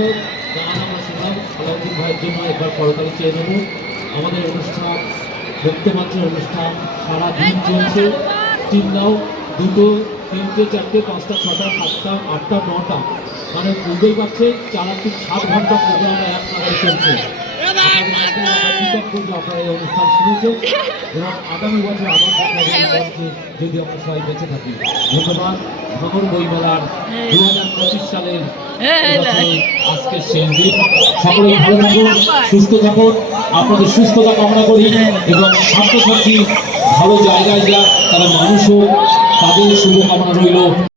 সুন্দর গান আমরা শুনলাম আলাউদ্দিন ভাইয়ের জন্য একবার করতালি চেয়ে নেব। আমাদের অনুষ্ঠান ভক্তমঞ্চের অনুষ্ঠান সারা দিন চলছে। টিম নাও 2, 3, 4, 5, 6, 7, 8, 9টা মানে বুঝতেই পারছে 4-7 ঘন্টা প্রোগ্রাম এক নাগারে চলছে। আপনারা এই অনুষ্ঠান শুনেছেন এবং আগামী বছর আবার দেখা যদি আমরা সবাই বেঁচে থাকি। ধন্যবাদ। ভাঙর বইমেলার 2025 সালের আজকে শেষ দিন। সকলেই ভালো থাকুন, সুস্থ থাকুন, আপনাদের সুস্থতা কামনা করি এবং ছাত্রছাত্রী ভালো জায়গায় যাক, তারা মানুষ হোক, তাদের শুভকামনা রইল।